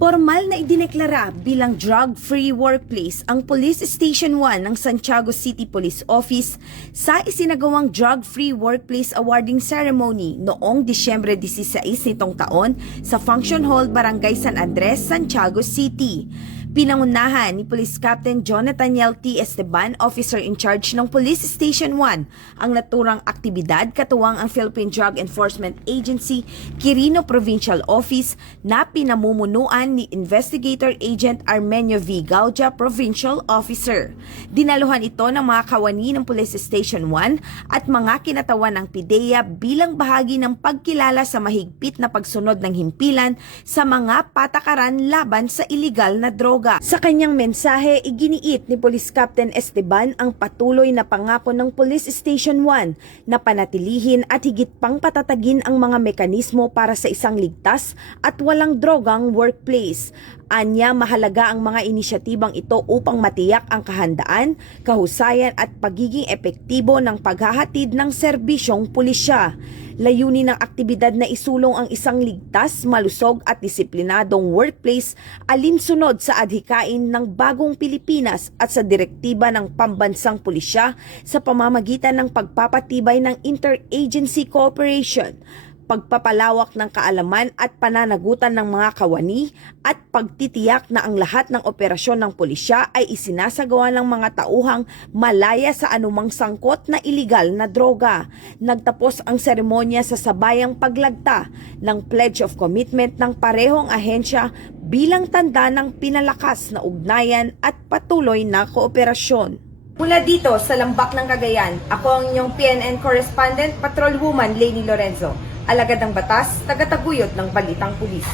Formal na idineklara bilang drug-free workplace ang Police Station 1 ng Santiago City Police Office sa isinagawang Drug-Free Workplace Awarding Ceremony noong Disyembre 16 nitong taon sa Function Hall, Barangay San Andres, Santiago City. Pinangunahan ni Police Captain Jonathan T. Esteban, Officer in Charge ng Police Station 1, ang naturang aktibidad katuwang ang Philippine Drug Enforcement Agency Quirino Provincial Office na pinamumunuan ni Investigator Agent Armenio V. Gaudia, Provincial Officer. Dinaluhan ito ng mga kawani ng Police Station 1 at mga kinatawan ng PIDEA bilang bahagi ng pagkilala sa mahigpit na pagsunod ng himpilan sa mga patakaran laban sa iligal na droga. Sa kanyang mensahe, iginiit ni Police Captain Esteban ang patuloy na pangako ng Police Station 1 na panatilihin at higit pang patatagin ang mga mekanismo para sa isang ligtas at walang drogang workplace. Anya, mahalaga ang mga inisyatibang ito upang matiyak ang kahandaan, kahusayan at pagiging epektibo ng paghahatid ng serbisyong pulisya. Layunin ng aktibidad na isulong ang isang ligtas, malusog at disiplinadong workplace alinsunod sa adhikain ng bagong Pilipinas at sa direktiba ng pambansang pulisya sa pamamagitan ng pagpapatibay ng interagency cooperation, pagpapalawak ng kaalaman at pananagutan ng mga kawani at pagtitiyak na ang lahat ng operasyon ng pulisya ay isinasagawa ng mga tauhang malaya sa anumang sangkot na iligal na droga. Nagtapos ang seremonya sa sabayang paglagta ng Pledge of Commitment ng parehong ahensya bilang tanda ng pinalakas na ugnayan at patuloy na kooperasyon. Mula dito sa Lambak ng Cagayan, ako ang inyong PNN Correspondent, Patrolwoman Leni Lorenzo. Alagad ng batas, tagataguyod ng Balitang Pulis.